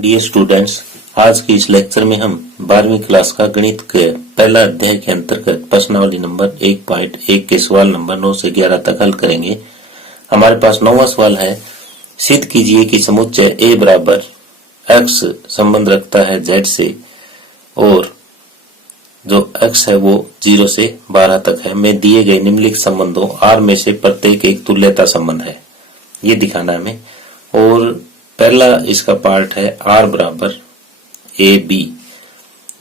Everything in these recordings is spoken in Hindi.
डियर स्टूडेंट्स, आज के इस लेक्चर में हम 12वीं क्लास का गणित के पहला अध्याय के अंतर्गत प्रश्नावली नंबर 1.1 के सवाल नंबर 9 से 11 तक हल करेंगे। हमारे पास 9वां सवाल है, सिद्ध कीजिए कि समुच्चय A बराबर x संबंध रखता है z से और जो x है वो 0 से 12 तक है में दिए गए निम्नलिखित संबंधों R में से प्रत्येक एक तुल्यता संबंध है, ये दिखाना है हमें। और पहला इसका पार्ट है R बराबर ए बी।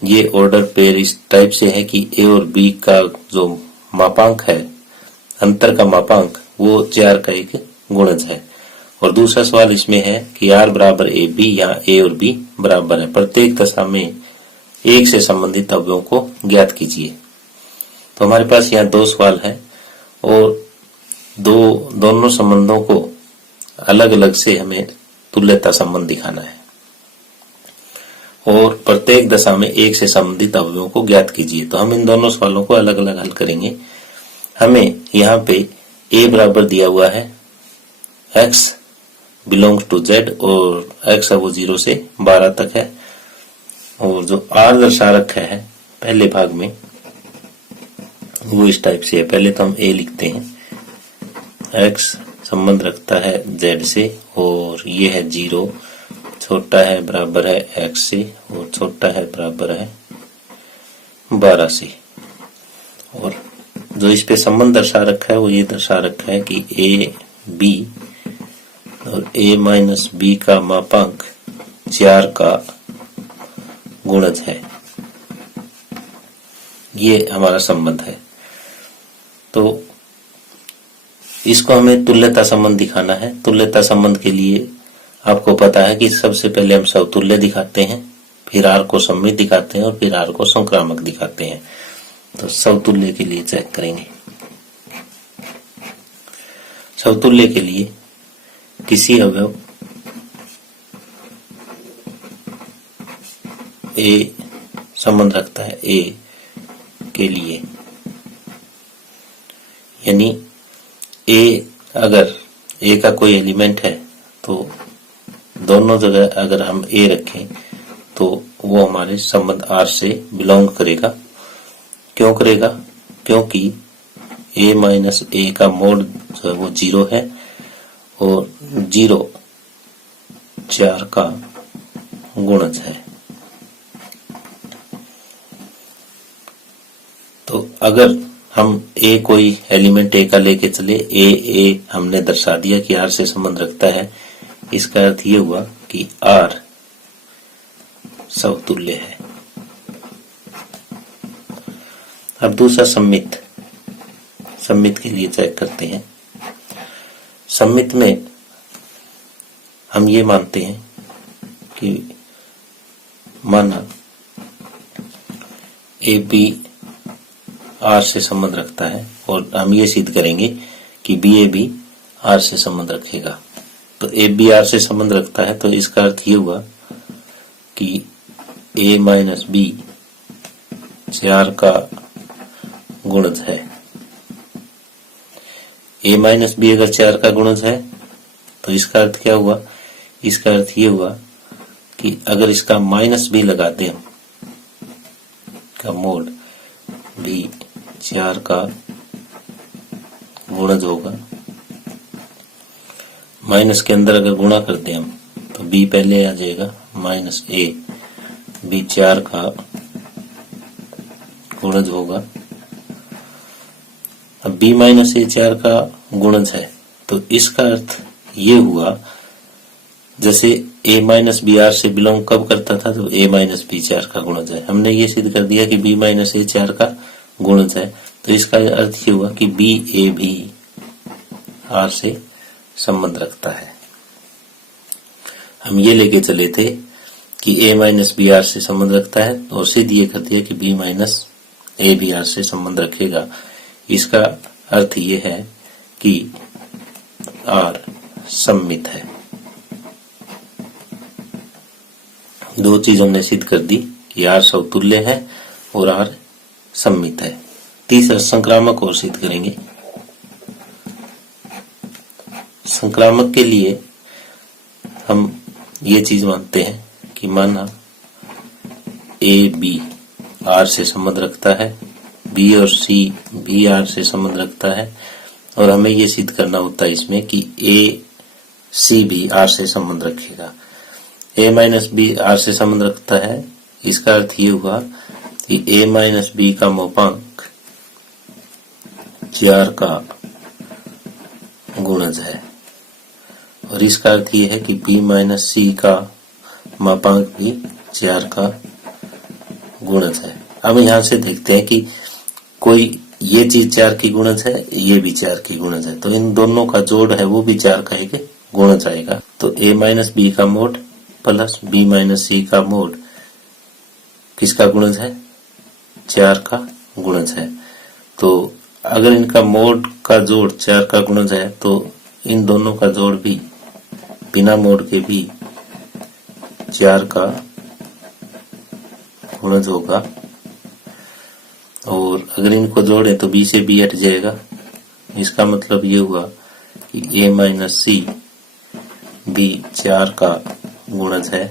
ये ऑर्डर पेयर इस टाइप से है कि A और B का जो मापांक है, अंतर का मापांक, वो 4 का एक गुणज है। और दूसरा सवाल इसमें है कि R बराबर ए बी, यहाँ A और B बराबर है, प्रत्येक दशा में एक से संबंधित अवयवों को ज्ञात कीजिए। तो हमारे पास यहाँ दो सवाल है और दोनों संबंधों को अलग अलग से हमें तुल्यता संबंध दिखाना है और प्रत्येक दशा में एक से संबंधित अवयवों को ज्ञात कीजिए। तो हम इन दोनों सवालों को अलग अलग हल करेंगे। हमें यहाँ पे A बराबर दिया हुआ है x बिलोंग्स टू z और x है वो 0 से 12 तक है। और जो R दर्शा रखा है पहले भाग में वो इस टाइप से है। पहले तो हम A लिखते हैं, x संबंध रखता है z से और ये है 0, छोटा है बराबर है x से और छोटा है बराबर है 12 से। और जो इस पे संबंध दर्शा रखा है वो ये दर्शा रखा है कि a b और a माइनस b का मापांक 4 का गुणज है, ये हमारा संबंध है। तो इसको हमें तुल्यता संबंध दिखाना है। तुल्यता संबंध के लिए आपको पता है कि सबसे पहले हम समतुल्य दिखाते हैं, फिर R को सममित दिखाते हैं और फिर R को संक्रामक दिखाते हैं। तो समतुल्य के लिए चेक करेंगे। समतुल्य के लिए किसी अवयव A संबंध रखता है A के लिए, यानी A अगर A का कोई एलिमेंट है तो दोनों जगह अगर हम A रखें तो वो हमारे संबंध R से बिलोंग करेगा। क्यों करेगा? क्योंकि A माइनस A का मोड जो है वो 0 है और 0 4 का गुणज है। तो अगर हम A कोई एलिमेंट A का लेके चले, A हमने दर्शा दिया कि R से संबंध रखता है, इसका अर्थ ये हुआ कि R समतुल्य है। अब दूसरा सम्मित के लिए चेक करते हैं। सम्मित में हम ये मानते हैं कि माना AB R से संबंध रखता है और हम ये सिद्ध करेंगे कि BAB R से संबंध रखेगा। तो AB R से संबंध रखता है तो इसका अर्थ ये हुआ कि A माइनस B 4 का गुणज है। A माइनस B अगर 4 का गुणज है तो इसका अर्थ क्या हुआ? इसका अर्थ ये हुआ कि अगर इसका माइनस B लगाते हम का मोड भी 4 का गुणज होगा। माइनस के अंदर अगर गुणा करते हम तो b पहले आ जाएगा, माइनस a b 4 का गुणज होगा। अब b माइनस a 4 का गुणज है तो इसका अर्थ ये हुआ, जैसे a माइनस बी आर से बिलोंग कब करता था तो a माइनस बी 4 का गुणज है। हमने ये सिद्ध कर दिया कि b माइनस a 4 का गुणज है। तो इसका अर्थ ये हुआ कि बी ए भी R से संबंध रखता है। हम ये लेके चले थे कि A माइनस बी R से संबंध रखता है और सिद्ध ये कर दिया कि B माइनस A भी R से संबंध रखेगा। इसका अर्थ ये है कि R सम्मित है। दो चीज हमने सिद्ध कर दी कि R समतुल्य है और R सम्मित है। तीसरा संक्रामक और सिद्ध करेंगे। संक्रामक के लिए हम ये चीज मानते हैं कि माना ए बी आर से संबंध रखता है, बी और सी भी आर से संबंध रखता है, और हमें ये सिद्ध करना होता है इसमें कि ए सी भी आर से संबंध रखेगा। ए माइनस बी आर से संबंध रखता है, इसका अर्थ ये हुआ कि ए माइनस बी का मापांक 4 का गुणज है, और इसका अर्थ ये है कि बी माइनस सी का मापांक भी 4 का गुणज है। अब यहां से देखते हैं कि कोई ये चीज 4 की गुणज है, ये भी 4 की गुणज है, तो इन दोनों का जोड़ है वो भी 4 का एक गुणज आएगा। तो a माइनस बी का मोड प्लस b माइनस सी का मोड किसका गुणज है? 4 का गुणज है। तो अगर इनका मोड का जोड़ 4 का गुणज है तो इन दोनों का जोड़ भी बिना मोड के भी 4 का गुणज होगा, और अगर इनको जोड़े तो b से b हट जाएगा। इसका मतलब ये हुआ कि a माइनस सी भी 4 का गुणज है।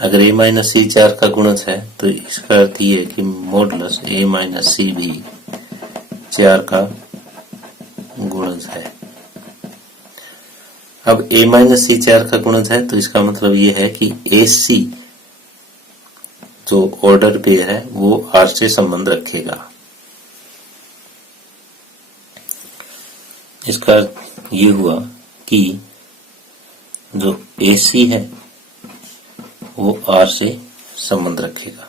अगर a माइनस सी 4 का गुणज है तो इसका अर्थ ये है कि मॉडुलस a माइनस सी भी 4 का गुणज है। अब a माइनस सी 4 का गुणज है तो इसका मतलब ये है कि AC जो ऑर्डर पेयर है वो R से संबंध रखेगा। इसका अर्थ ये हुआ कि जो AC है वो R से संबंध रखेगा।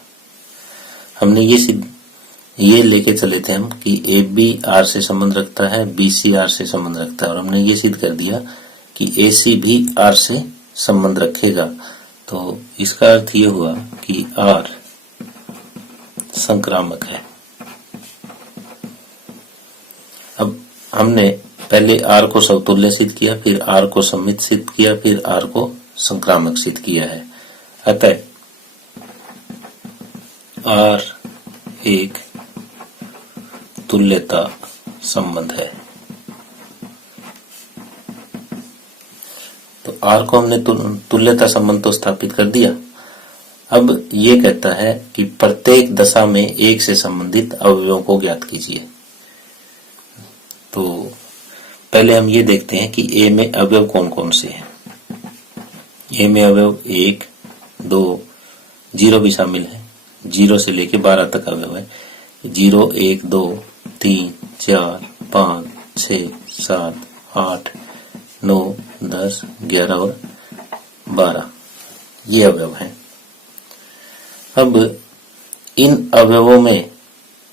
हमने ये लेके चले थे हम कि AB R से संबंध रखता है, BC R से संबंध रखता है, और हमने ये सिद्ध कर दिया कि AC भी R से संबंध रखेगा। तो इसका अर्थ ये हुआ कि R संक्रामक है। अब हमने पहले R को समतुल्य सिद्ध किया, फिर R को सममित सिद्ध किया, फिर R को संक्रामक सिद्ध किया है। अतः R एक तुल्यता संबंध है। तो R को हमने तुल्यता संबंध तो स्थापित कर दिया। अब ये कहता है कि प्रत्येक दशा में एक से संबंधित अवयवों को ज्ञात कीजिए। तो पहले हम ये देखते हैं कि A में अवयव कौन कौन से हैं। A में अवयव 1, 2, 0 भी शामिल है, 0 से लेके 12 तक अवयव है। 0, 1, 2, 3, 4, 5, 6, 7, 8, 9, 10, 11 और 12 ये अवयव हैं। अब इन अवयवों में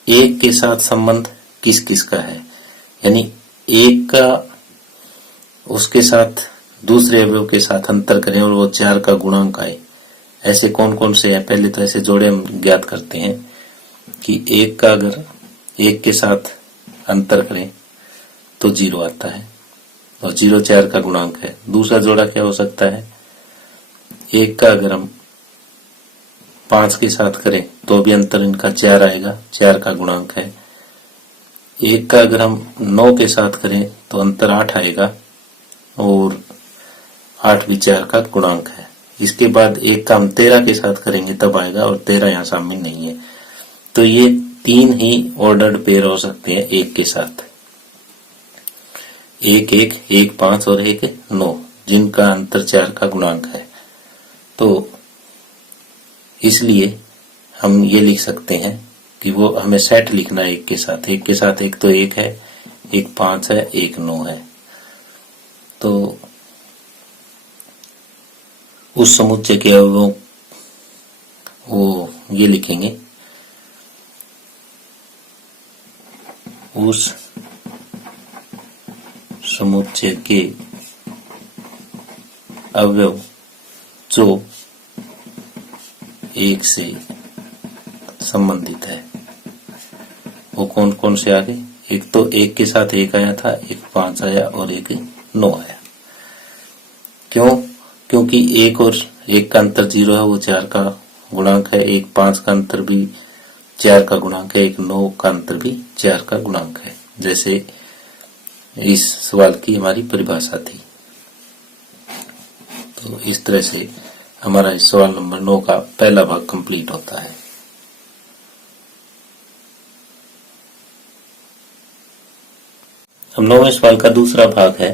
एक के साथ संबंध किस किस का है, यानी एक का उसके साथ दूसरे अवयव के साथ अंतर करें और वो 4 का गुणांक आए, ऐसे कौन कौन से हैं। पहले तो ऐसे जोड़े हम ज्ञात करते हैं कि एक का अगर एक के साथ अंतर करें तो 0 आता है, और 0 4 का गुणांक है। दूसरा जोड़ा क्या हो सकता है, एक का अगर हम 5 के साथ करें तो भी अंतर इनका 4 आएगा, 4 का गुणांक है। एक का अगर हम 9 के साथ करें तो अंतर 8 आएगा, और 8 भी 4 का गुणांक है। इसके बाद एक का हम 13 के साथ करेंगे तब आएगा, और 13 यहाँ शामिल नहीं है। तो ये 3 ही ऑर्डर्ड पेयर हो सकते हैं एक के साथ, 1, 1, 1, 5 और 1, 9, जिनका अंतर 4 का गुणांक है। तो इसलिए हम ये लिख सकते हैं कि वो हमें सेट लिखना है एक के साथ। एक के साथ एक तो 1 है, 1 5 है, 1 9 है। तो उस समुच्चय के अवयवों वो ये लिखेंगे, उस समुच्चय के अवयव जो एक से संबंधित है वो कौन कौन से आ गए। एक तो 1 के साथ 1 आया था, 1 5 आया और 1 9 आया। क्यों? क्योंकि 1 और 1 का अंतर 0 है, वो 4 का गुणांक है। 1 5 का अंतर भी 4 का गुणांक है, 1 9 का अंतर भी 4 का गुणांक है। जैसे इस सवाल की हमारी परिभाषा थी। तो तो इस तरह से हमारा इस सवाल नंबर 9 का पहला भाग कंप्लीट होता है। अब 9वें सवाल का दूसरा भाग है।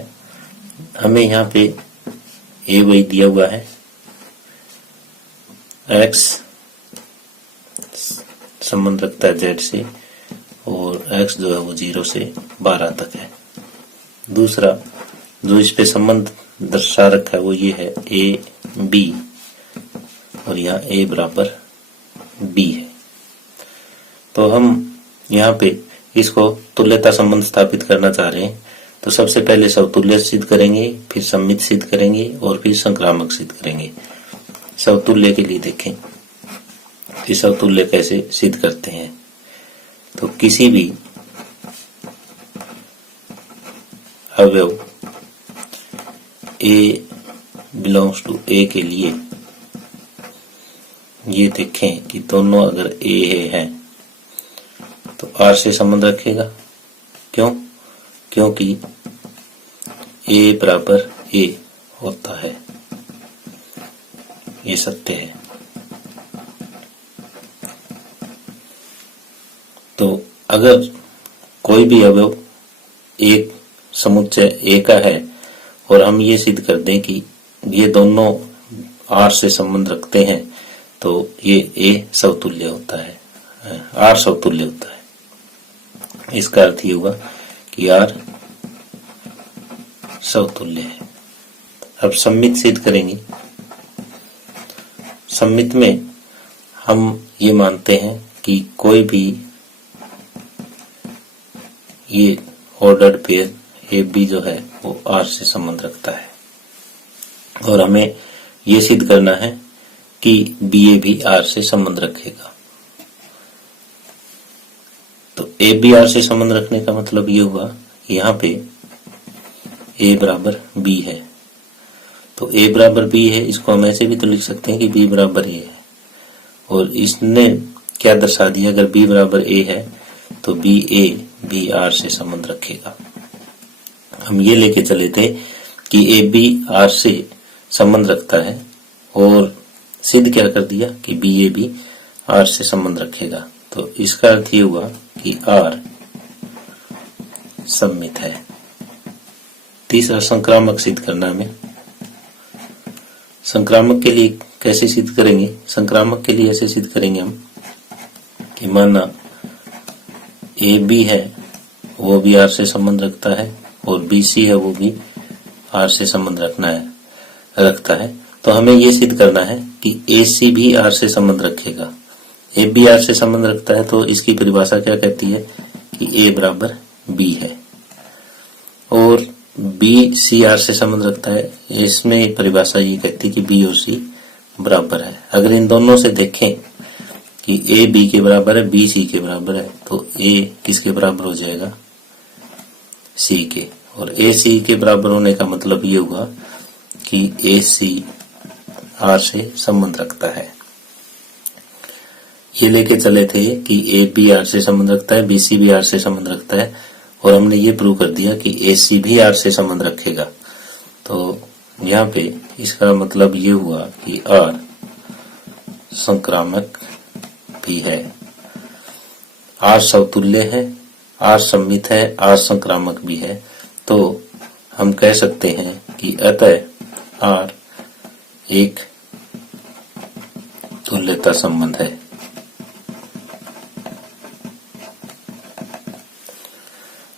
हमें यहाँ पे ए वही दिया हुआ है, एक्स संबंध रखता है जेड से और एक्स जो है वो 0 से 12 तक है। दूसरा जो इस पे संबंध दर्शा रखा है वो ये है ए बी और यहाँ ए बराबर बी है। तो हम यहाँ पे इसको तुल्यता संबंध स्थापित करना चाह रहे हैं। तो सबसे पहले समतुल्य सिद्ध करेंगे, फिर सम्मित सिद्ध करेंगे और फिर संक्रामक सिद्ध करेंगे। समतुल्य के लिए देखें कि समतुल्य कैसे सिद्ध करते हैं। तो किसी भी अवयव ए बिलोंग्स टू ए के लिए ये देखें कि दोनों अगर ए है तो आर से संबंध रखेगा। क्यों? क्योंकि ए बराबर ए होता है, ये सत्य है। तो अगर कोई भी अवयव एक समुच्चय ए का है और हम ये सिद्ध कर दें कि ये दोनों आर से संबंध रखते हैं तो ये ए समतुल्य होता है, आर समतुल्य होता है। इसका अर्थ ये हुआ कि आर समतुल्य है। अब सम्मित सिद्ध करेंगे। सम्मित में हम ये मानते हैं कि कोई भी ये ऑर्डर्ड पेयर ए बी जो है वो आर से संबंध रखता है और हमें ये सिद्ध करना है कि बी ए भी आर से संबंध रखेगा। तो ए बी आर से संबंध रखने का मतलब ये हुआ कि यहाँ पे ए बराबर बी है। तो ए बराबर बी है, इसको हम ऐसे भी तो लिख सकते हैं कि बी बराबर ए है। और इसने क्या दर्शा दिया, अगर बी बराबर ए है तो बी ए भी आर से संबंध रखेगा। हम ये लेके चले थे कि ए बी आर से संबंध रखता है और सिद्ध क्या कर दिया कि बी ए भी आर से संबंध रखेगा। तो इसका अर्थ ये हुआ कि आर सम्मित है। तीसरा संक्रामक सिद्ध करना हमें। संक्रामक के लिए कैसे सिद्ध करेंगे? संक्रामक के लिए ऐसे सिद्ध करेंगे हम कि माना ए बी है वो भी आर से संबंध रखता है और बी सी है वो भी आर से संबंध रखता है। तो हमें ये सिद्ध करना है कि ए सी भी आर से संबंध रखेगा। ए बी आर से संबंध रखता है तो इसकी परिभाषा क्या कहती है कि ए बराबर बी है। और बी सी आर से संबंध रखता है, इसमें परिभाषा ये कहती है कि बी और सी बराबर है। अगर इन दोनों से देखें कि ए बी के बराबर है, बी सी के बराबर है, तो ए किसके बराबर हो जाएगा? सी के। और ए सी के बराबर होने का मतलब ये हुआ कि ए सी आर से संबंध रखता है। ये लेके चले थे कि ए बी आर से संबंध रखता है, बी सी भी आर से संबंध रखता है और हमने ये प्रूव कर दिया कि ए सी भी आर से संबंध रखेगा। तो यहाँ पे इसका मतलब ये हुआ कि आर संक्रामक भी है, आर समतुल्य है, आर सम्मित है, आर संक्रामक भी है। तो हम कह सकते हैं कि अतः आर एक तुल्यता संबंध है।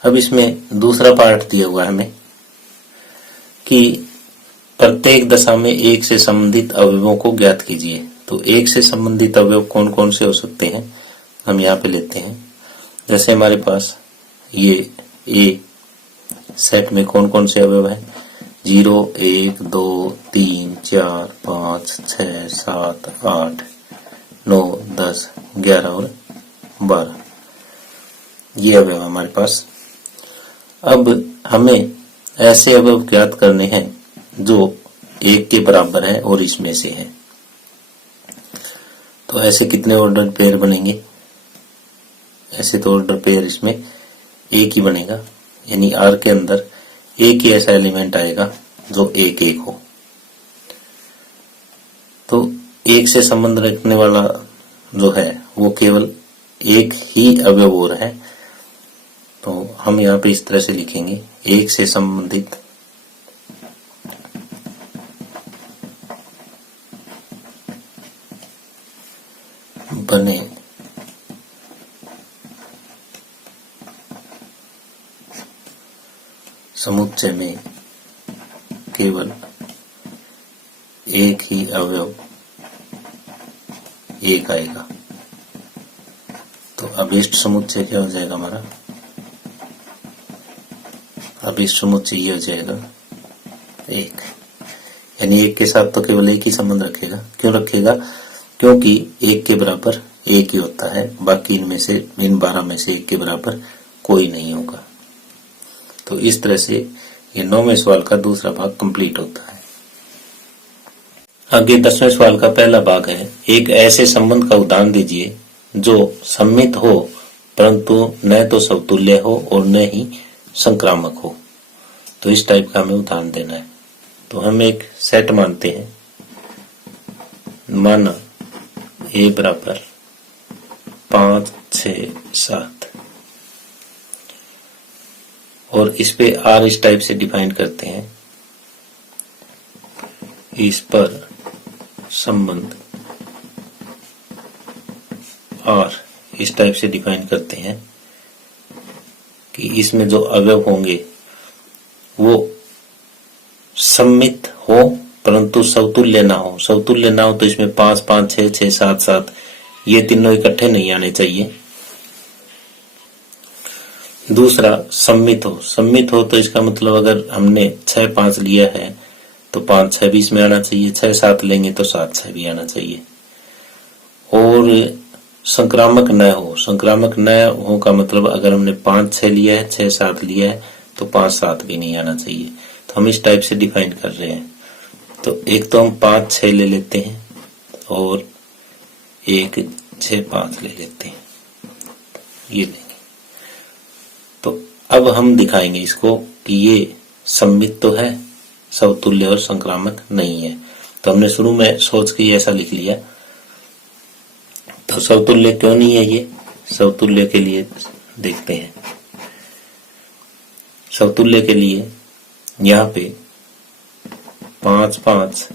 अब इसमें दूसरा पार्ट दिया हुआ है हमें कि प्रत्येक दशा में एक से संबंधित अवयवों को ज्ञात कीजिए। तो एक से संबंधित अवयव कौन कौन से हो सकते हैं हम यहाँ पे लेते हैं। जैसे हमारे पास ये ए सेट में कौन कौन से अवयव हैं? 0, 1, 2, 3, 4, 5, 6, 7, 8, 9, 10, 11 और 12 ये अवयव हमारे पास। अब हमें ऐसे अवयव ज्ञात करने हैं जो 1 के बराबर है और इसमें से है। तो ऐसे कितने ऑर्डर पेयर बनेंगे? ऐसे तो ऑर्डर पेयर इसमें एक ही बनेगा, यानी आर के अंदर एक ही ऐसा एलिमेंट आएगा जो 1, 1 हो। तो एक से संबंध रखने वाला जो है वो केवल एक ही अवयव और है। तो हम यहाँ पे इस तरह से लिखेंगे, एक से संबंधित बने समुच्चय में केवल एक ही अवयव एक आएगा। तो अभिष्ट समुच्चय क्या हो जाएगा हमारा? अभिष्ट समुच्चय ये हो जाएगा एक, यानी एक के साथ तो केवल एक ही संबंध रखेगा। क्यों रखेगा? क्योंकि एक के बराबर एक ही होता है, बाकी इनमें से इन 12 में से एक के बराबर कोई नहीं होगा। तो इस तरह से ये 9वें सवाल का दूसरा भाग कंप्लीट होता है। आगे 10वें सवाल का पहला भाग है, एक ऐसे संबंध का उदाहरण दीजिए जो सम्मित हो परंतु न तो समतुल्य हो और न ही संक्रामक हो। तो इस टाइप का हमें उदाहरण देना है। तो हम एक सेट मानते हैं, माना ए बराबर 5, 6, 7 और इस पे आर इस टाइप से डिफाइन करते हैं, इस पर संबंध आर इस टाइप से डिफाइन करते हैं कि इसमें जो अवयव होंगे वो सम्मित हो परंतु समतुल्य ना हो। समतुल्य ना हो तो इसमें 5, 5, 6, 6, 7, 7 ये तीनों इकट्ठे नहीं आने चाहिए। दूसरा सम्मित हो। सम्मित हो तो इसका मतलब अगर हमने 6, 5 लिया है तो 5, 6 भी इसमें आना चाहिए, 6, 7 लेंगे तो 7, 6 भी आना चाहिए। और संक्रामक न हो। संक्रामक न हो का मतलब अगर हमने 5, 6 लिया है, 6, 7 लिया है तो 5, 7 भी नहीं आना चाहिए। तो हम इस टाइप से डिफाइन कर रहे हैं। तो एक तो हम 5, 6 ले लेते हैं और एक 6, 5 ले लेते हैं, ये लेंगे। तो अब हम दिखाएंगे इसको कि ये सम्मित तो है, समतुल्य और संक्रामक नहीं है। तो हमने शुरू में सोच के ऐसा लिख लिया। तो समतुल्य क्यों नहीं है ये? समतुल्य के लिए देखते हैं। समतुल्य के लिए यहाँ पे 5, 5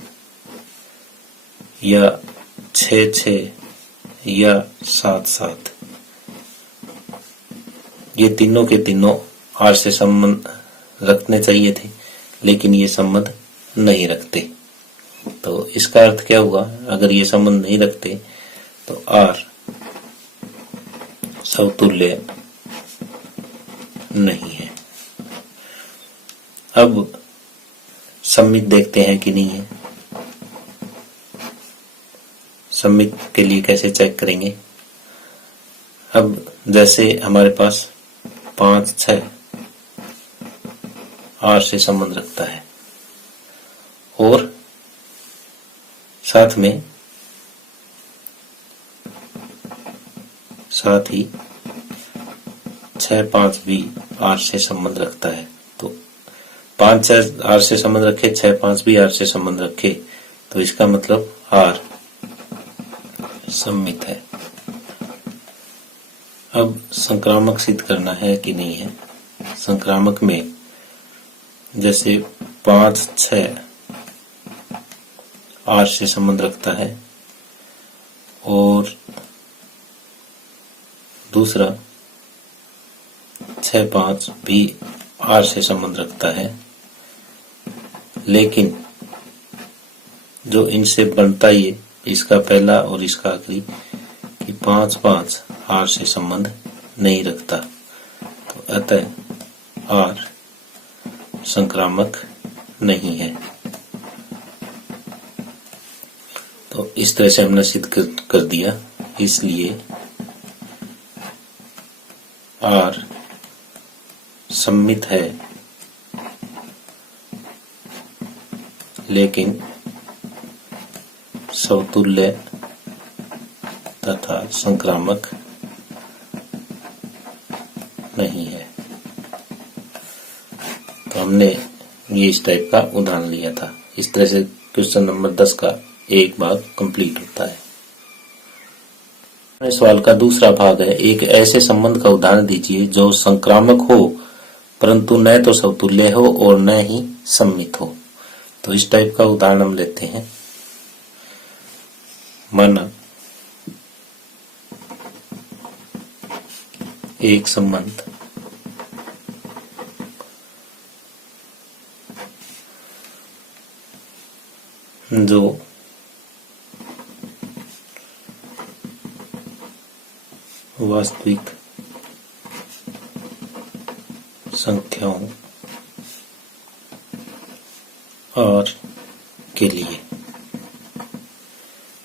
या 6, 6 या 7, 7 ये तीनों के तीनों आर से संबंध रखने चाहिए थे, लेकिन ये संबंध नहीं रखते। तो इसका अर्थ क्या हुआ? अगर ये संबंध नहीं रखते तो आर समतुल्य नहीं है। अब सम्मित देखते हैं कि नहीं है। सम्मित के लिए कैसे चेक करेंगे? अब जैसे हमारे पास 5, 6 आर से संबंध रखता है और साथ ही 6, 5 भी आर से संबंध रखता है। तो 5, 6 आर से संबंध रखे, 6, 5 भी आर से संबंध रखे, तो इसका मतलब आर सम्मित है। अब संक्रामक सिद्ध करना है कि नहीं है। संक्रामक में जैसे 5, 6 आर से संबंध रखता है और दूसरा 6, 5 भी आर से संबंध रखता है, लेकिन जो इनसे बनता ये इसका पहला और इसका आखिरी कि 5, 5 आर से संबंध नहीं रखता। तो अतः आर संक्रामक नहीं है। तो इस तरह से हमने सिद्ध कर दिया। इसलिए आर सम्मित है लेकिन समतुल्य तथा संक्रामक नहीं है। तो हमने ये इस टाइप का उदाहरण लिया था। इस तरह से क्वेश्चन नंबर 10 का एक भाग कंप्लीट होता है। सवाल का दूसरा भाग है, एक ऐसे संबंध का उदाहरण दीजिए जो संक्रामक हो परंतु न तो समतुल्य हो और न ही सम्मित हो। तो इस टाइप का उदाहरण हम लेते हैं। माना एक संबंध जो वास्तविक संख्याओं R के लिए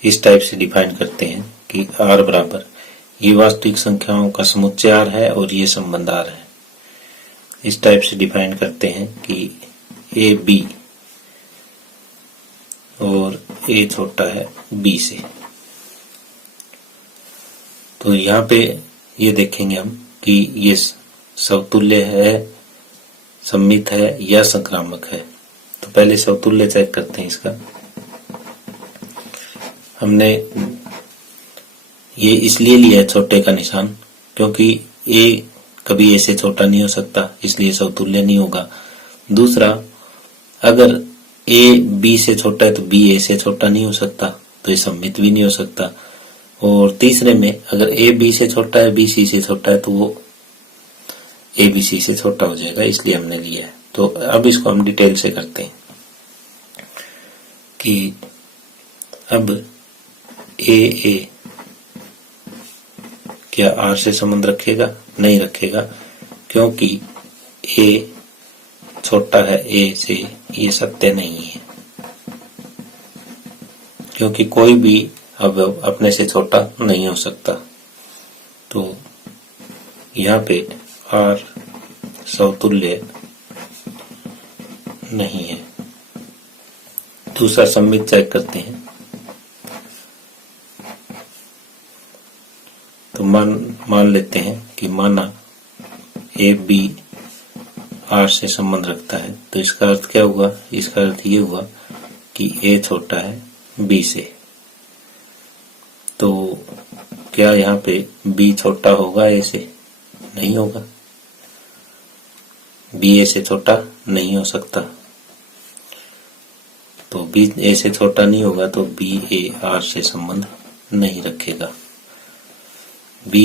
इस टाइप से डिफाइन करते हैं कि R बराबर ये वास्तविक संख्याओं का समुच्चय R है और ये संबंध R है। इस टाइप से डिफाइन करते हैं कि A B और A छोटा है B से। तो यहाँ पे ये देखेंगे हम कि ये समतुल्य है, सम्मित है या संक्रामक है। तो पहले समतुल्य चेक करते हैं इसका। हमने ये इसलिए लिया है छोटे का निशान क्योंकि A कभी A से छोटा नहीं हो सकता, इसलिए समतुल्य नहीं होगा। दूसरा, अगर A B से छोटा है तो B A से छोटा नहीं हो सकता, तो ये सम्मित भी नहीं हो सकता। और तीसरे में अगर A B से छोटा है, B C से छोटा है तो वो A B C से छोटा हो जाएगा, इसलिए हमने लिया है। तो अब इसको हम डिटेल से करते हैं कि अब A क्या R से संबंध रखेगा? नहीं रखेगा, क्योंकि A छोटा है A से, ये सत्य नहीं है, क्योंकि कोई भी अब अपने से छोटा नहीं हो सकता। तो यहाँ पे R समतुल्य नहीं है। दूसरा सम्मित चेक करते हैं। तो मान लेते हैं कि माना A B R से संबंध रखता है, तो इसका अर्थ क्या हुआ? इसका अर्थ ये हुआ कि A छोटा है B से। तो क्या यहाँ पे B छोटा होगा A से? नहीं होगा। B A से छोटा नहीं हो सकता, तो B A से छोटा नहीं होगा, तो B A R से संबंध नहीं रखेगा। B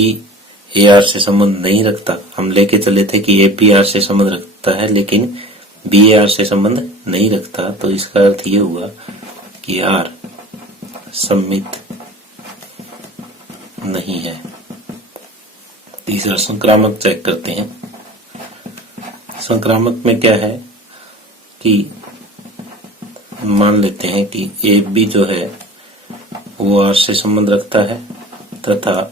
A R से संबंध नहीं रखता। हम लेके चले थे कि A B R से संबंध रखता है, लेकिन B A R से संबंध नहीं रखता, तो इसका अर्थ ये हुआ कि R सम्मित नहीं है। तीसरा संक्रामक चेक करते हैं। संक्रामक में क्या है कि मान लेते हैं कि A B जो है वो R से संबंध रखता है तथा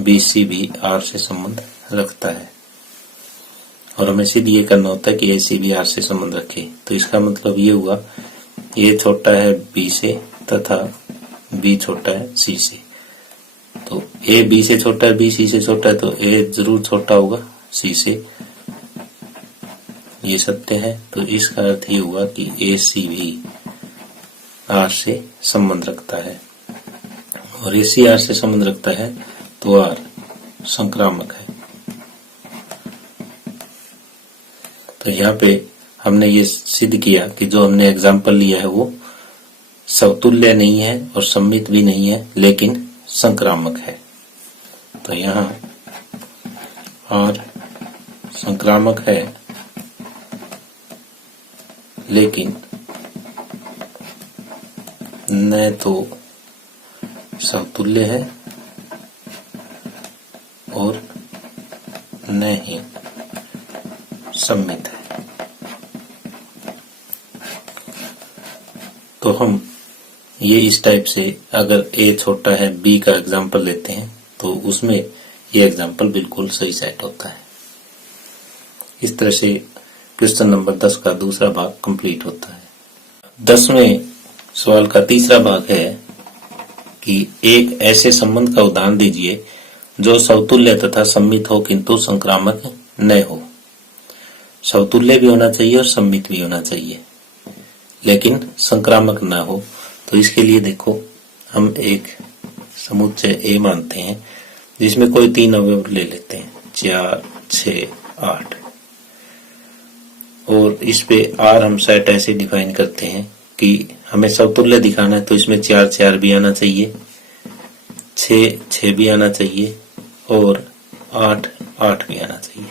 B C भी R से संबंध रखता है, और हमें सिर्फ ये करना होता है कि A C भी R से संबंध रखे। तो इसका मतलब ये हुआ A छोटा है B से तथा B छोटा है C से। तो A B से छोटा है, B C से छोटा है, तो A जरूर छोटा होगा C से, ये सत्य है। तो इसका अर्थ ये हुआ कि A C भी R से संबंध रखता है, और A C R से संबंध रखता है, तो R संक्रामक है। तो यहाँ पे हमने ये सिद्ध किया कि जो हमने एग्जाम्पल लिया है वो समतुल्य नहीं है और सम्मित भी नहीं है, लेकिन संक्रामक है। तो यहाँ R संक्रामक है, लेकिन न तो समतुल्य है और न ही सम्मित है। तो हम ये इस टाइप से अगर A छोटा है B का एग्जाम्पल लेते हैं तो उसमें ये एग्जाम्पल बिल्कुल सही सेट होता है। इस तरह से क्वेश्चन नंबर 10 का दूसरा भाग कंप्लीट होता है। 10वें सवाल का तीसरा भाग है कि एक ऐसे संबंध का उदाहरण दीजिए जो समतुल्य तथा सम्मित हो किंतु संक्रामक न हो। समतुल्य भी होना चाहिए और सम्मित भी होना चाहिए, लेकिन संक्रामक न हो। तो इसके लिए देखो हम एक समुच्चय ए मानते हैं जिसमें कोई 3 अवयव ले लेते हैं, 4, 6, 8, और इस पे आर हम सेट ऐसे डिफाइन करते हैं कि हमें समतुल्य दिखाना है, तो इसमें 4, 4 भी आना चाहिए, 6, 6 भी आना चाहिए और 8, 8 भी आना चाहिए।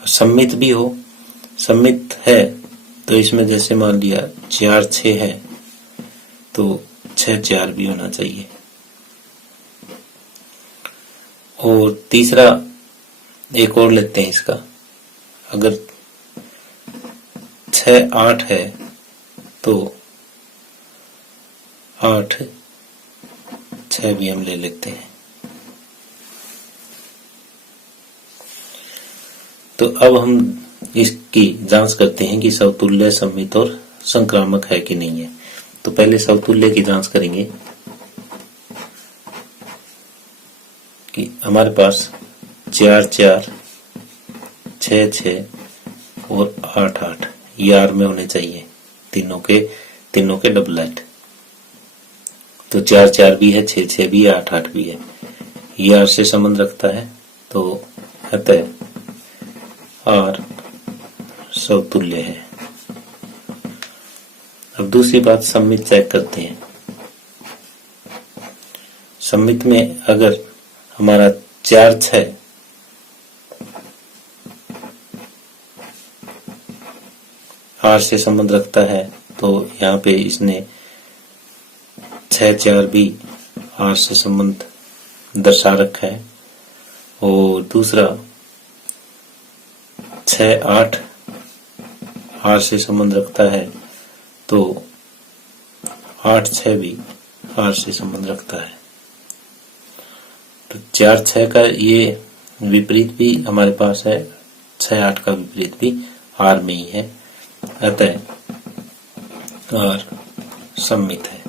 सम्मित भी हो, सम्मित है तो इसमें जैसे मान लिया 4, 6 है तो 6, 4 भी होना चाहिए। और तीसरा एक और लेते हैं इसका, अगर 6, 8 है तो 8, 6 भी हम ले लेते हैं। तो अब हम इसकी जांच करते हैं कि समतुल्य, सम्मित और संक्रामक है कि नहीं है। तो पहले समतुल्य की जांच करेंगे कि हमारे पास 4, 4, 6, 6 और 8, 8 ये आर में होने चाहिए, तीनों के डबलेट। तो 4, 4 भी है, 6, 6 भी है, 8, 8 भी है, ये आर से संबंध रखता है, तो अतः आर समतुल्य है। अब दूसरी बात सम्मित चेक करते हैं। सम्मित में अगर हमारा 4, 6 आर से संबंध रखता है तो यहाँ पे इसने 6, 4 भी आर से संबंध दर्शा रखा है। और दूसरा 6, 8 आर से संबंध रखता है तो 8, 6 भी आर से संबंध रखता है। तो 4, 6 का ये विपरीत भी हमारे पास है, 6, 8 का विपरीत भी आर में ही है, अतः आर सम्मित है।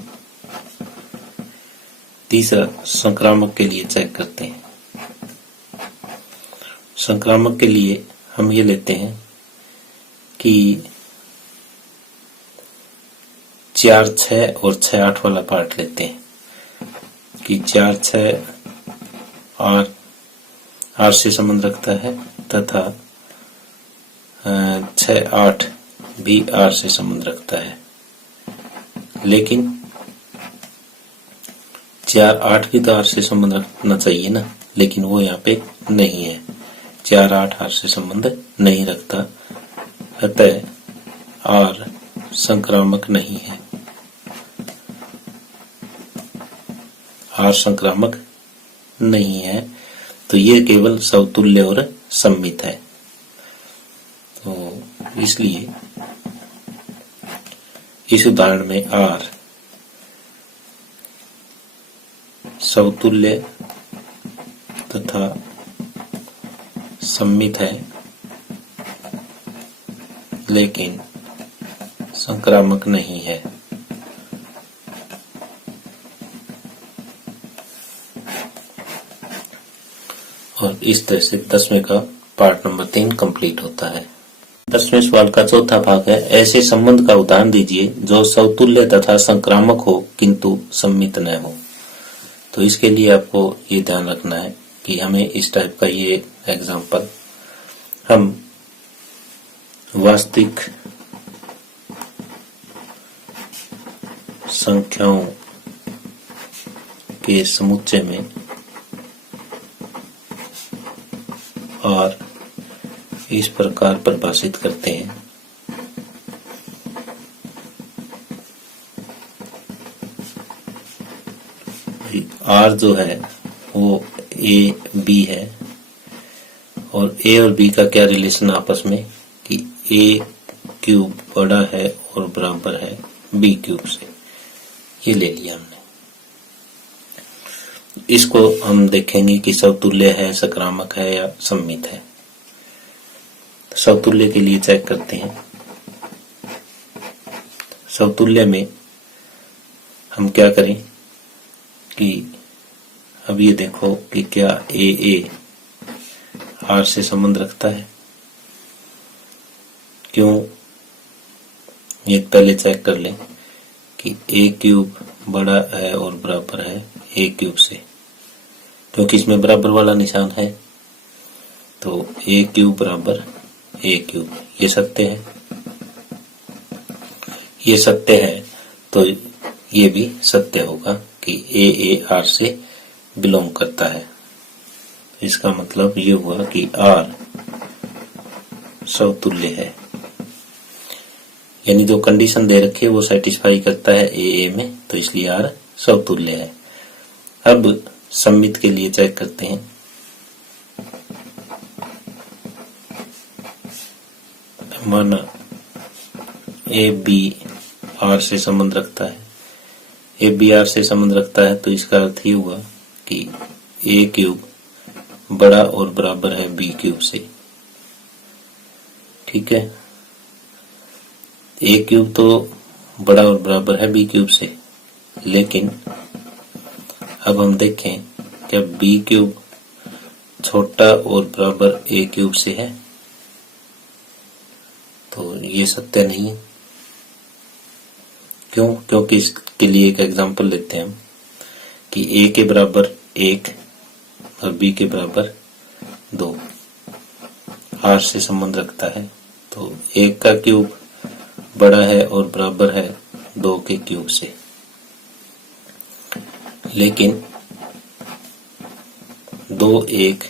तीसरा संक्रामक के लिए चेक करते हैं। संक्रामक के लिए हम ये लेते हैं कि 4, 6 और 6, 8 वाला पार्ट लेते हैं कि 4, 6 आर से संबंध रखता है तथा 6, 8 भी आर से संबंध रखता है, लेकिन 4, 8 भी तो आर से संबंध रखना चाहिए ना, लेकिन वो यहाँ पे नहीं है। 4, 8 आर से संबंध नहीं रखता, अतः आर संक्रामक नहीं है। आर संक्रामक नहीं है, तो ये केवल समतुल्य और सम्मित है। तो इसलिए इस उदाहरण में आर समतुल्य तथा सम्मित है, लेकिन संक्रामक नहीं है। और इस तरह से 10वें का पार्ट नंबर 3 कंप्लीट होता है। 10वें सवाल का चौथा भाग है, ऐसे संबंध का उदाहरण दीजिए जो समतुल्य तथा संक्रामक हो किंतु सम्मित न हो। तो इसके लिए आपको ये ध्यान रखना है कि हमें इस टाइप का ये एग्जाम्पल हम वास्तविक संख्याओं के समुच्चय में और इस प्रकार परिभाषित करते हैं। आर जो है वो ए बी है, और ए और बी का क्या रिलेशन आपस में कि ए क्यूब बड़ा है और बराबर है बी क्यूब से, ये ले लिया हमने। इसको हम देखेंगे कि समतुल्य है, संक्रामक है या सम्मित है। समतुल्य के लिए चेक करते हैं। समतुल्य में हम क्या करें कि अब ये देखो कि क्या ए आर से संबंध रखता है, क्यों, ये पहले चेक कर लें कि ए क्यूब बड़ा है और बराबर है ए क्यूब से, क्योंकि इसमें बराबर वाला निशान है। तो ए क्यूब बराबर ए क्यूब, ये सत्य है, ये सत्य है, तो ये भी सत्य होगा कि ए आर से बिलोंग करता है। इसका मतलब ये हुआ कि आर समतुल्य है, यानी जो कंडीशन दे रखी है वो सेटिस्फाई करता है ए में, तो इसलिए आर समतुल्य है। अब सममित के लिए चेक करते हैं। माना ए बी आर से संबंध रखता है, ए बी आर से संबंध रखता है, तो इसका अर्थ ये हुआ कि ए क्यूब बड़ा और बराबर है बी क्यूब से। ठीक है, ए क्यूब तो बड़ा और बराबर है बी क्यूब से, लेकिन अब हम देखें क्या बी क्यूब छोटा और बराबर ए क्यूब से है, तो ये सत्य नहीं है। क्यों? क्योंकि इसके लिए एक एग्जांपल लेते हैं हम कि ए के बराबर 1 और बी के बराबर 2 आर से संबंध रखता है, तो 1 का क्यूब बड़ा है और बराबर है 2 के क्यूब से। लेकिन 2 1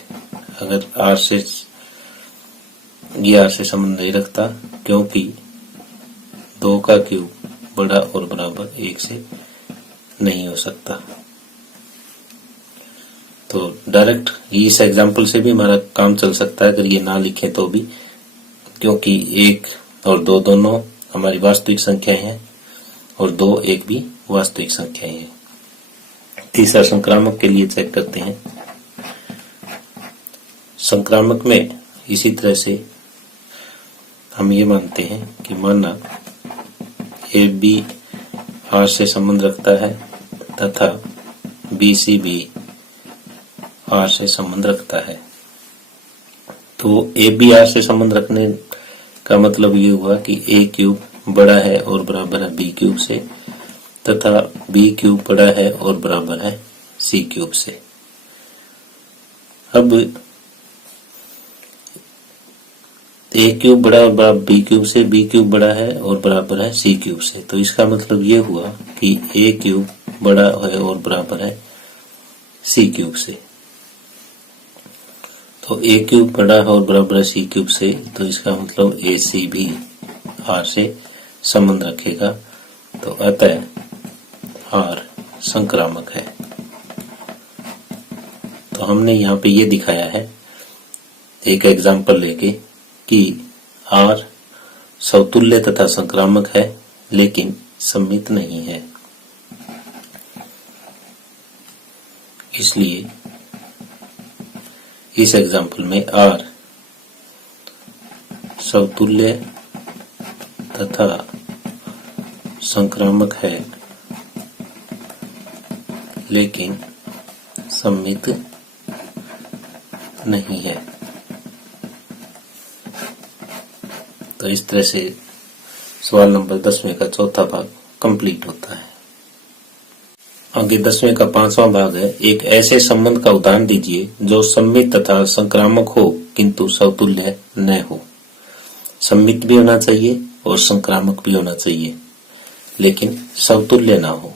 अगर आर से संबंध नहीं रखता, क्योंकि 2 का क्यूब बड़ा और बराबर 1 से नहीं हो सकता। तो डायरेक्ट इस एग्जांपल से भी हमारा काम चल सकता है अगर ये ना लिखें तो भी, क्योंकि 1 और 2 दोनों हमारी वास्तविक संख्याएं हैं और 2 1 भी वास्तविक संख्याएं हैं। तीसरा संक्रामक के लिए चेक करते हैं। संक्रामक में इसी तरह से हम ये मानते हैं कि माना ए बी आर से संबंध रखता है तथा बी सी भी आर से संबंध रखता है। तो ए बी आर से संबंध रखने का मतलब ये हुआ कि ए क्यूब बड़ा है और बराबर है बी क्यूब से, तथा बी क्यूब बड़ा है और बराबर है सी क्यूब से। अब ए क्यूब बड़ा और बराबर बी क्यूब से, बी क्यूब बड़ा है और बराबर है सी क्यूब से, तो इसका मतलब ये हुआ कि ए क्यूब बड़ा है और बराबर है सी क्यूब से। तो ए क्यूब बड़ा है और बराबर है सी क्यूब से, तो इसका मतलब ए सी भी आर से संबंध रखेगा, तो अतः आर संक्रामक है। तो हमने यहाँ पे ये दिखाया है एक एग्जाम्पल लेके कि आर समतुल्य तथा संक्रामक है लेकिन सममित नहीं है। इसलिए इस एग्जाम्पल में आर समतुल्य तथा संक्रामक है लेकिन सममित नहीं है। तो इस तरह से सवाल नंबर 10वें का चौथा भाग कंप्लीट होता है। आगे 10वें का 5वां भाग है, एक ऐसे संबंध का उदाहरण दीजिए जो सममित तथा संक्रामक हो किंतु समतुल्य न हो। सममित भी होना चाहिए और संक्रामक भी होना चाहिए लेकिन समतुल्य ना हो।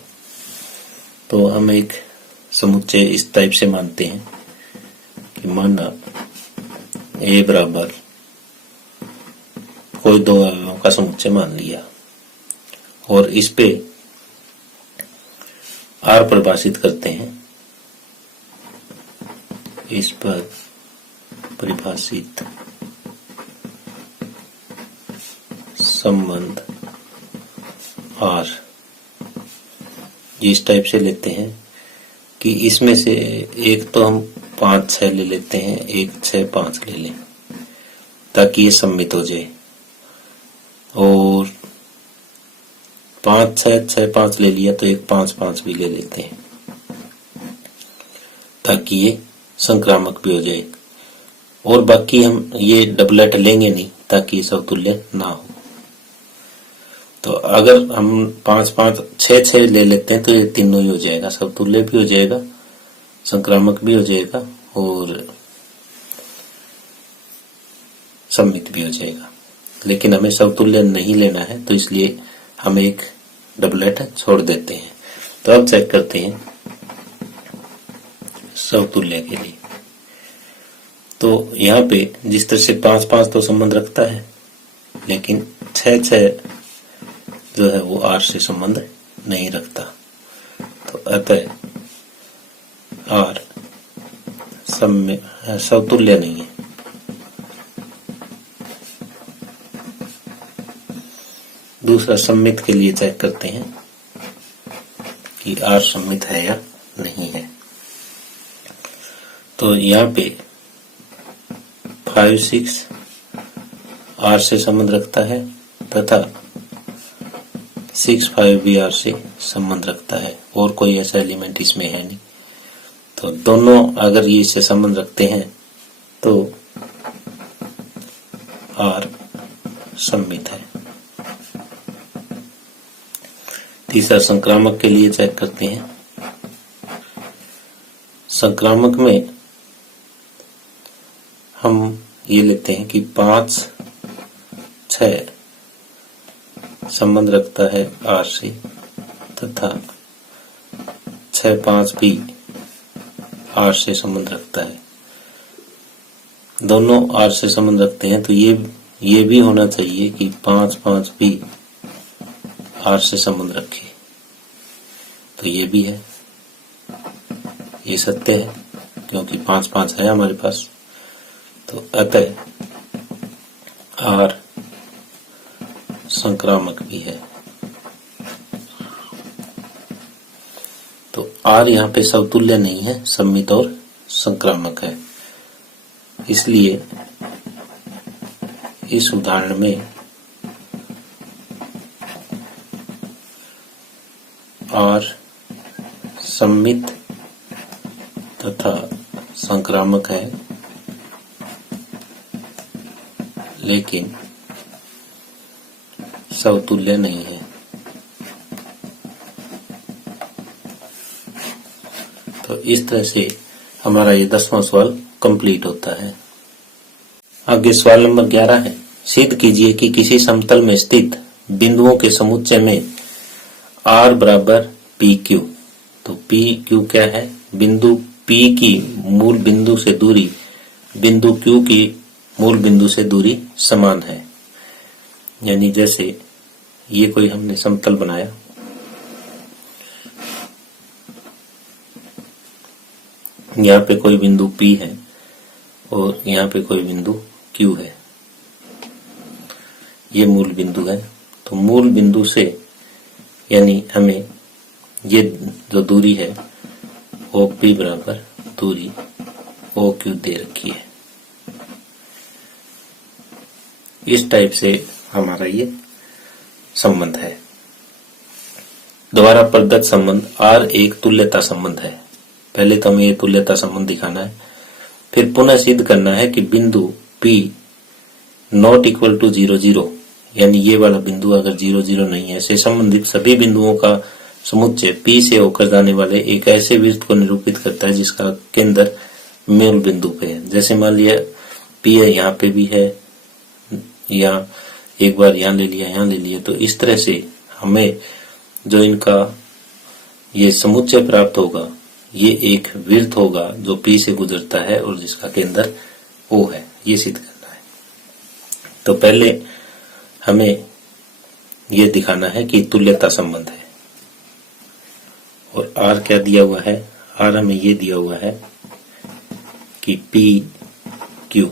तो हम एक समुच्चय इस टाइप से मानते हैं कि माना ए बराबर कोई दो अवयवों का समुच्चय मान लिया और इस पे आर परिभाषित करते हैं। इस पर परिभाषित संबंध आर इस टाइप से लेते हैं कि इसमें से एक तो हम 5 6 ले लेते हैं, एक 6 5 ले लें ताकि ये सम्मित हो जाए, और 5 6 6 5 ले लिया तो एक 5 5 भी ले लेते हैं ताकि ये संक्रामक भी हो जाए, और बाकी हम ये डबलेट लेंगे नहीं ताकि ये समतुल्य ना हो। तो अगर हम 5 5 6 6 ले लेते हैं तो ये तीनों ही हो जाएगा, समतुल्य भी हो जाएगा, संक्रामक भी हो जाएगा और सम्मित भी हो जाएगा। लेकिन हमें समतुल्य नहीं लेना है तो इसलिए हम एक डबलेट छोड़ देते हैं। तो अब चेक करते हैं समतुल्य के लिए। तो यहाँ पे जिस तरह से 5 5 तो संबंध रखता है, लेकिन 6 6 जो है वो 8 से संबंध नहीं रखता। तो अतः R समतुल्य नहीं है। दूसरा सम्मित के लिए चेक करते हैं कि R सम्मित है या नहीं है। तो यहाँ पे 5 6 R से संबंध रखता है तथा 6 5 भी R से संबंध रखता है और कोई ऐसा एलिमेंट इसमें है नहीं। तो दोनों अगर ये इससे संबंध रखते हैं तो R सम्मित है। तीसरा संक्रामक के लिए चेक करते हैं। संक्रामक में हम ये लेते हैं कि 5 6 संबंध रखता है R से तथा 6 5 भी R से संबंध रखता है। दोनों R से संबंध रखते हैं तो ये भी होना चाहिए कि 5 5 भी R से संबंध रखे। तो ये भी है, ये सत्य है क्योंकि 5 5 है हमारे पास। तो अतः R संक्रामक भी है। तो R यहाँ पे समतुल्य नहीं है, सम्मित और संक्रामक है। इसलिए इस उदाहरण में R सम्मित तथा संक्रामक है, लेकिन समतुल्य नहीं है। तो इस तरह से हमारा ये 10वां सवाल कंप्लीट होता है। आगे सवाल नंबर 11 है। सिद्ध कीजिए कि किसी समतल में स्थित बिंदुओं के समुच्चय में R बराबर PQ। तो PQ क्या है? बिंदु P की मूल बिंदु से दूरी बिंदु Q की मूल बिंदु से दूरी समान है। यानी जैसे ये कोई हमने समतल बनाया, यहाँ पे कोई बिंदु P है और यहाँ पे कोई बिंदु Q है, ये मूल बिंदु है। तो मूल बिंदु से यानी हमें ये जो दूरी है OP बराबर दूरी OQ दे रखी है। इस टाइप से हमारा ये संबंध है। द्वारा प्रदत्त संबंध R एक तुल्यता संबंध है। पहले तो हमें ये तुल्यता संबंध दिखाना है, फिर पुनः सिद्ध करना है कि बिंदु P नॉट इक्वल टू 0 0 यानी ये वाला बिंदु अगर 0 0 नहीं है से संबंधित सभी बिंदुओं का समुच्चय P से होकर जाने वाले एक ऐसे वृत्त को निरूपित करता है जिसका केंद्र मूल बिंदु पे है। जैसे मान लिया P है, यहाँ पे भी है, या एक बार यहाँ ले लिया, यहाँ ले लिया। तो इस तरह से हमें जो इनका ये समुच्चय प्राप्त होगा, ये एक वृत्त होगा जो P से गुजरता है और जिसका केंद्र O है। ये सिद्ध करना है। तो पहले हमें ये दिखाना है कि तुल्यता संबंध है। और R क्या दिया हुआ है? R हमें ये दिया हुआ है कि PQ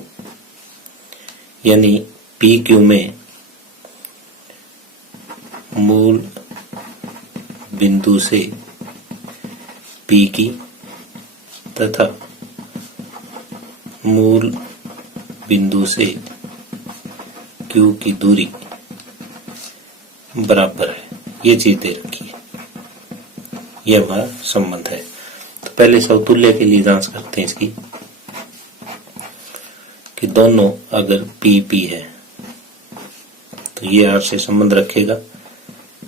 यानी PQ में मूल बिंदु से P की तथा मूल बिंदु से Q की दूरी बराबर है। ये चीज दे रखी है, ये हमारा संबंध है। तो पहले समतुल्य के लिए जांच करते हैं इसकी कि दोनों अगर P P है तो ये R से संबंध रखेगा,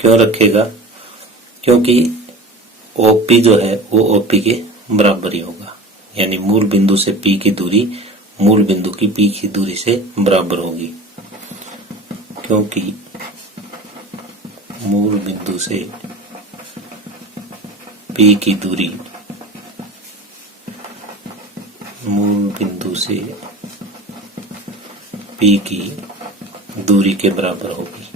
क्यों रखेगा? क्योंकि OP जो है वो OP के बराबर ही होगा, यानी मूल बिंदु से P की दूरी मूल बिंदु की P की दूरी से बराबर होगी, क्योंकि मूल बिंदु से P की दूरी मूल बिंदु से P की दूरी के बराबर होगी,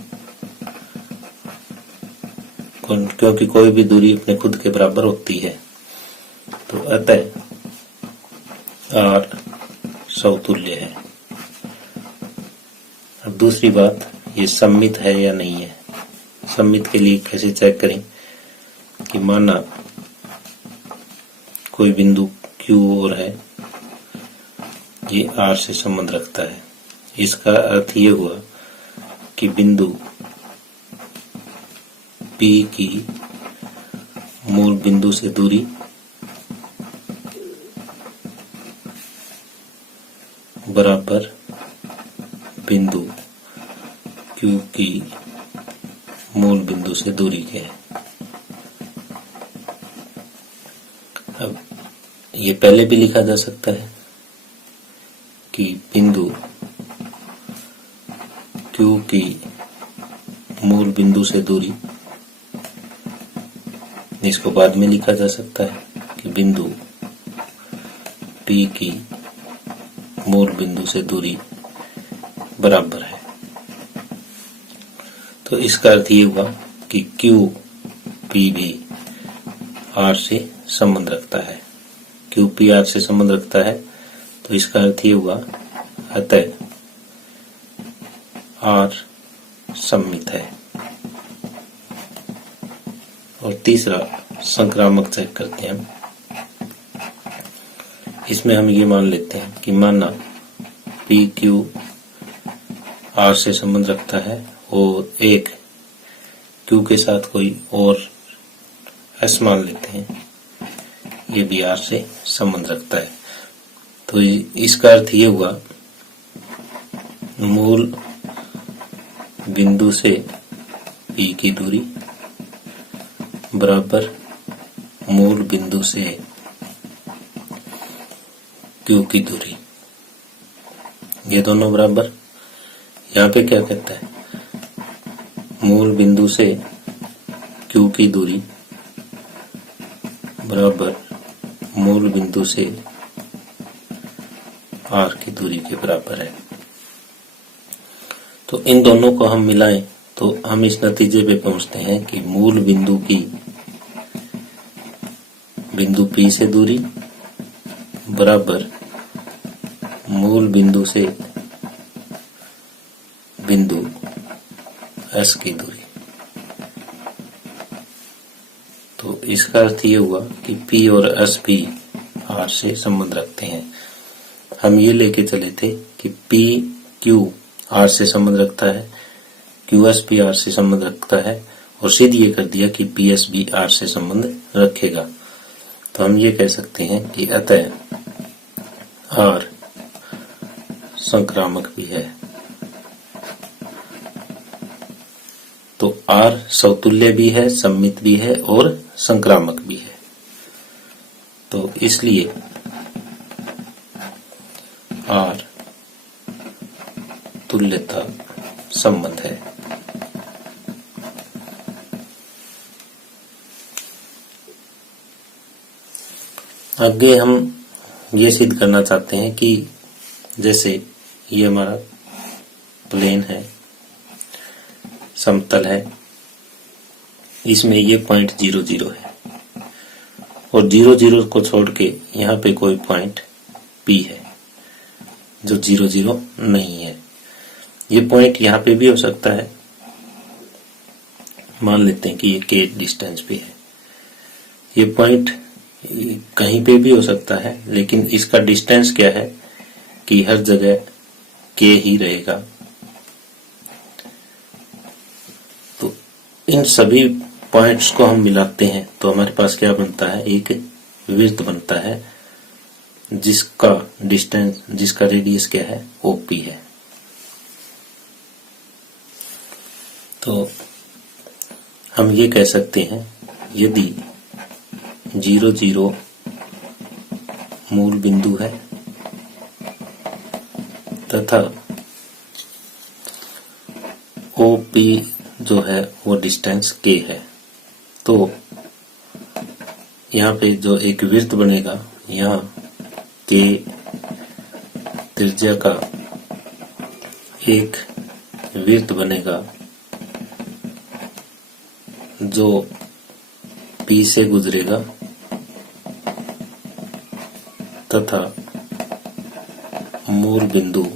क्योंकि कोई भी दूरी अपने खुद के बराबर होती है। तो अतः R समतुल्य है। अब दूसरी बात, ये सममित है या नहीं है। सममित के लिए कैसे चेक करें कि माना कोई बिंदु Q और है, ये R से संबंध रखता है। इसका अर्थ ये हुआ कि बिंदु P की मूल बिंदु से दूरी बराबर बिंदु Q की मूल बिंदु से दूरी के है। अब ये पहले भी लिखा जा सकता है कि बिंदु Q की मूल बिंदु से दूरी, इसको बाद में लिखा जा सकता है कि बिंदु P की मूल बिंदु से दूरी बराबर है। तो इसका अर्थ ये हुआ कि QP भी R से संबंध रखता है। QP R से संबंध रखता है, तो इसका अर्थ ये हुआ अतः R सममित है। और तीसरा संक्रामक चेक करते हैं हम। इसमें हम ये मान लेते हैं कि माना PQ R से संबंध रखता है और एक Q के साथ कोई और S मान लेते हैं, ये भी R से संबंध रखता है। तो इसका अर्थ ये हुआ मूल बिंदु से P की दूरी बराबर मूल बिंदु से Q की दूरी, ये दोनों बराबर। यहाँ पे क्या कहता है, मूल बिंदु से Q की दूरी बराबर मूल बिंदु से R की दूरी के बराबर है। तो इन दोनों को हम मिलाएं तो हम इस नतीजे पे पहुंचते हैं कि मूल बिंदु की बिंदु P से दूरी बराबर मूल बिंदु से बिंदु S की दूरी। तो इसका अर्थ ये हुआ कि P और S भी R से संबंध रखते हैं। हम ये लेके चले थे कि PQ R से संबंध रखता है, QS भी R से संबंध रखता है, और सिद्ध ये कर दिया कि PS भी R से संबंध रखेगा। तो हम ये कह सकते हैं कि अतः R संक्रामक भी है। तो R समतुल्य भी है, सममित भी है और संक्रामक भी है। तो इसलिए R तुल्यता संबंध है। आगे हम ये सिद्ध करना चाहते हैं कि जैसे ये हमारा प्लेन है, समतल है, इसमें ये पॉइंट 0 0 है और 0 0 को छोड़ के यहाँ पे कोई पॉइंट P है जो 0 0 नहीं है। ये पॉइंट यहाँ पे भी हो सकता है, मान लेते हैं कि ये K डिस्टेंस पे है। ये पॉइंट कहीं पे भी हो सकता है, लेकिन इसका डिस्टेंस क्या है कि हर जगह K ही रहेगा। तो इन सभी पॉइंट्स को हम मिलाते हैं तो हमारे पास क्या बनता है, एक वृत्त बनता है जिसका डिस्टेंस, जिसका रेडियस क्या है, OP है। तो हम ये कह सकते हैं यदि 0 0 मूल बिंदु है तथा OP जो है वो डिस्टेंस K है, तो यहाँ पे जो एक वृत्त बनेगा, यहाँ K त्रिज्या का एक वृत्त बनेगा जो P से गुजरेगा तथा मूल बिंदु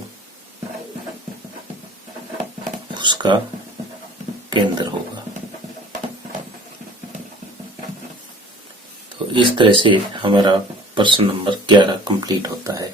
उसका केंद्र होगा। तो इस तरह से हमारा प्रश्न नंबर 11 कंप्लीट होता है।